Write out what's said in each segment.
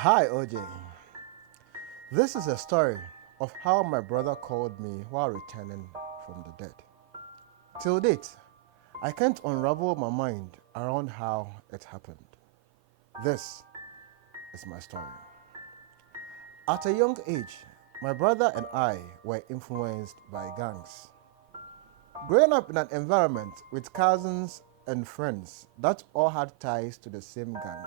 Hi, OJ. This is a story of how my brother called me while returning from the dead. Till date, I can't unravel my mind around how it happened. This is my story. At a young age, my brother and I were influenced by gangs. Growing up in an environment with cousins and friends that all had ties to the same gang,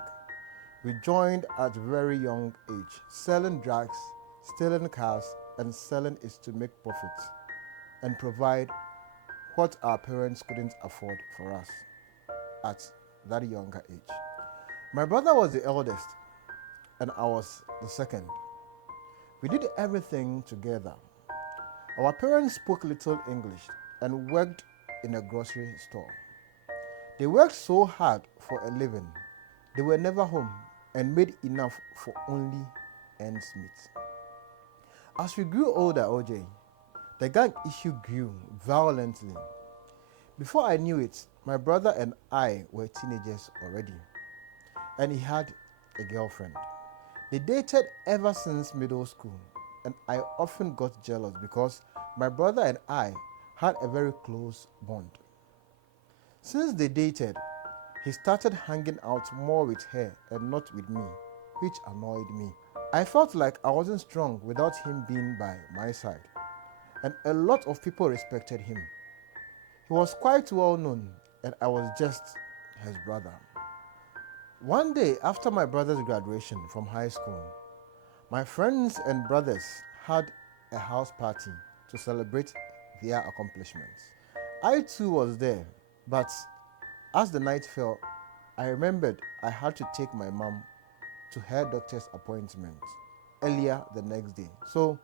we joined at a very young age, selling drugs, stealing cars, and selling it to make profits and provide what our parents couldn't afford for us at that younger age. My brother was the eldest, and I was the second. We did everything together. Our parents spoke little English and worked in a grocery store. They worked so hard for a living. They were never home and made enough for only ends meet. As we grew older, OJ, the gang issue grew violently. Before I knew it, my brother and I were teenagers already, and he had a girlfriend. They dated ever since middle school, and I often got jealous because my brother and I had a very close bond. Since they dated, he started hanging out more with her and not with me, which annoyed me. I felt like I wasn't strong without him being by my side, and a lot of people respected him. He was quite well known, and I was just his brother. One day after my brother's graduation from high school, my friends and brothers had a house party to celebrate their accomplishments. I too was there, but as the night fell, I remembered I had to take my mom to her doctor's appointment earlier the next day. So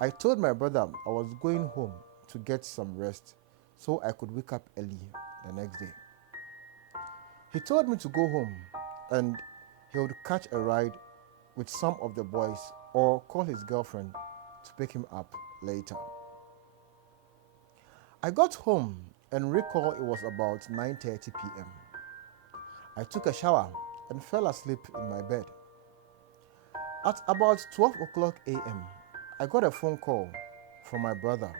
I told my brother I was going home to get some rest so I could wake up early the next day. He told me to go home and he would catch a ride with some of the boys or call his girlfriend to pick him up later. I got home and recall it was about 9:30 p.m. I took a shower and fell asleep in my bed. At about 12 o'clock a.m., I got a phone call from my brother.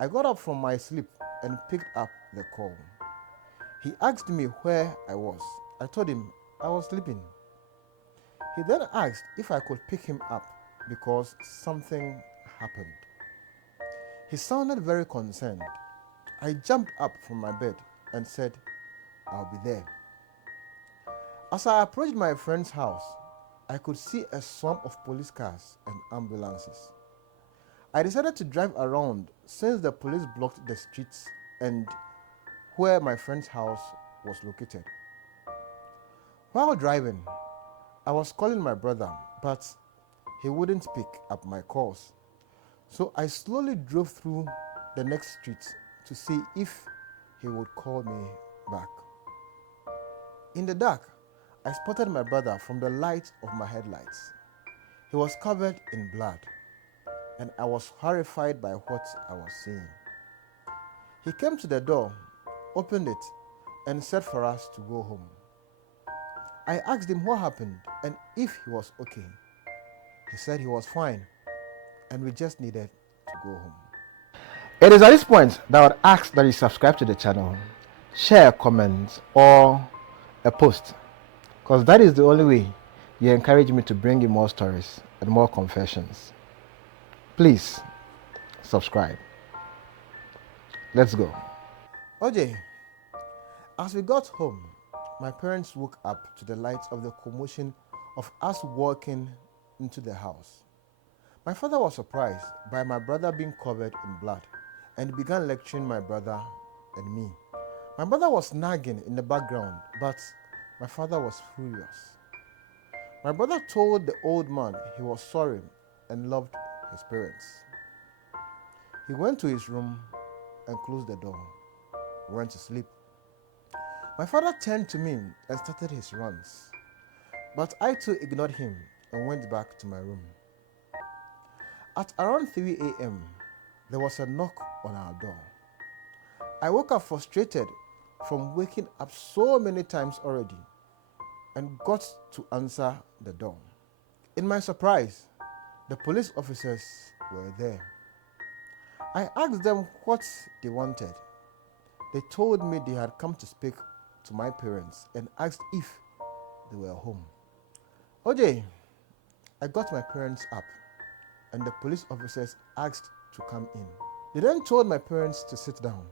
I got up from my sleep and picked up the call. He asked me where I was. I told him I was sleeping. He then asked if I could pick him up because something happened. He sounded very concerned. I jumped up from my bed and said, I'll be there. As I approached my friend's house, I could see a swarm of police cars and ambulances. I decided to drive around since the police blocked the streets and where my friend's house was located. While driving, I was calling my brother, but he wouldn't pick up my calls. So I slowly drove through the next street to see if he would call me back. In the dark, I spotted my brother from the light of my headlights. He was covered in blood, and I was horrified by what I was seeing. He came to the door, opened it, and said for us to go home. I asked him what happened and if he was okay. He said he was fine, and we just needed to go home. It is at this point that I would ask that you subscribe to the channel, share a comment or a post, because that is the only way you encourage me to bring you more stories and more confessions. Please subscribe. Let's go. OJ, as we got home, my parents woke up to the lights of the commotion of us walking into the house. My father was surprised by my brother being covered in blood and began lecturing my brother and me. My brother was nagging in the background, but my father was furious. My brother told the old man he was sorry and loved his parents. He went to his room and closed the door, went to sleep. My father turned to me and started his runs, but I too ignored him and went back to my room. At around 3 a.m., there was a knock on our door. I woke up frustrated from waking up so many times already and got to answer the door. In my surprise, the police officers were there. I asked them what they wanted. They told me they had come to speak to my parents and asked if they were home. OJ, I got my parents up and the police officers asked to come in. They then told my parents to sit down.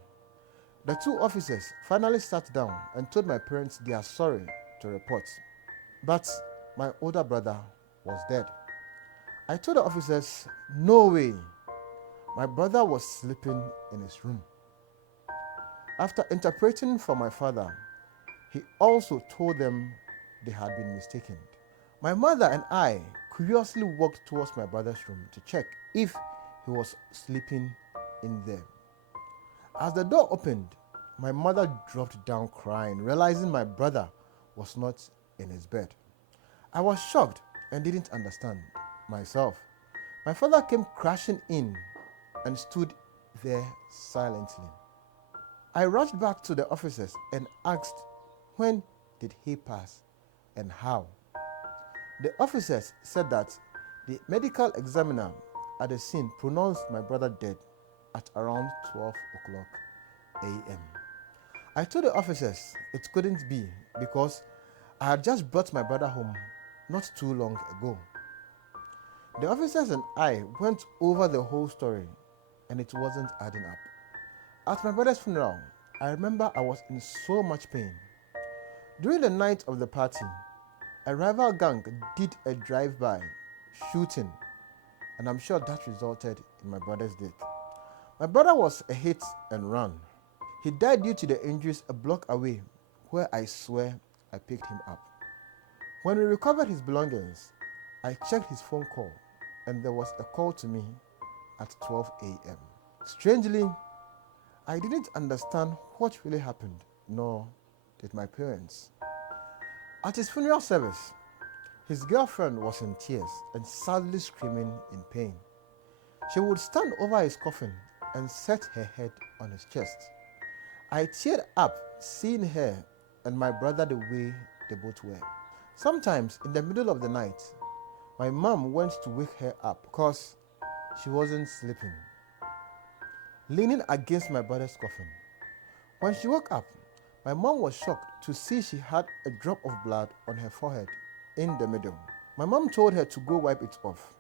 The two officers finally sat down and told my parents they are sorry to report, but my older brother was dead. I told the officers, no way, my brother was sleeping in his room. After interpreting for my father, he also told them they had been mistaken. My mother and I curiously walked towards my brother's room to check if he was sleeping in there. As the door opened, my mother dropped down crying, realizing my brother was not in his bed. I was shocked and didn't understand myself. My father came crashing in and stood there silently. I rushed back to the officers and asked, when did he pass and how? The officers said that the medical examiner at the scene pronounced my brother dead at around 12 o'clock a.m. I told the officers it couldn't be because I had just brought my brother home not too long ago. The officers and I went over the whole story and it wasn't adding up. At my brother's funeral, I remember I was in so much pain. During the night of the party, a rival gang did a drive-by shooting, and I'm sure that resulted in my brother's death. My brother was a hit and run. He died due to the injuries a block away, where I swear I picked him up. When we recovered his belongings, I checked his phone call, and there was a call to me at 12 a.m. Strangely, I didn't understand what really happened, nor did my parents. At his funeral service, his girlfriend was in tears and sadly screaming in pain. She would stand over his coffin and set her head on his chest. I teared up seeing her and my brother the way they both were. Sometimes in the middle of the night, my mom went to wake her up because she wasn't sleeping, leaning against my brother's coffin. When she woke up, my mom was shocked to see she had a drop of blood on her forehead in the middle. My mom told her to go wipe it off,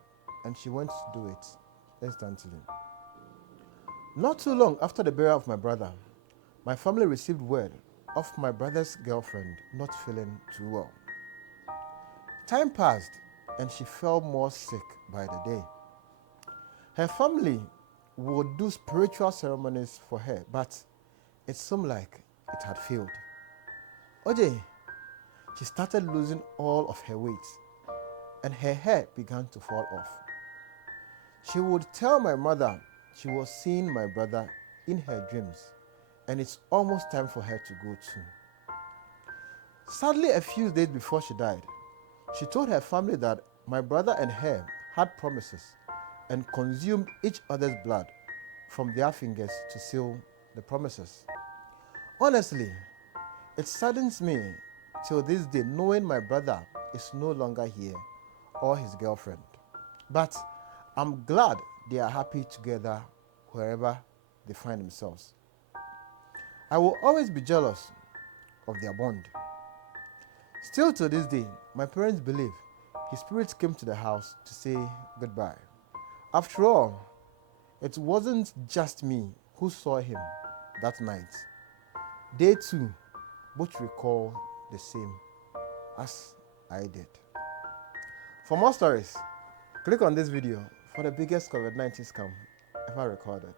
and she went to do it instantly. Not too long after the burial of my brother, my family received word of my brother's girlfriend not feeling too well. Time passed, and she fell more sick by the day. Her family would do spiritual ceremonies for her, but it seemed like it had failed. OJ, she started losing all of her weight and her hair began to fall off. She would tell my mother she was seeing my brother in her dreams and it's almost time for her to go too. Sadly, a few days before she died, she told her family that my brother and her had promises and consumed each other's blood from their fingers to seal the promises. Honestly, it saddens me till this day knowing my brother is no longer here or his girlfriend. But I'm glad they are happy together wherever they find themselves. I will always be jealous of their bond. Still to this day, my parents believe his spirit came to the house to say goodbye. After all, it wasn't just me who saw him that night. They too both recall the same as I did. For more stories, click on this video for the biggest COVID-19 scam ever recorded.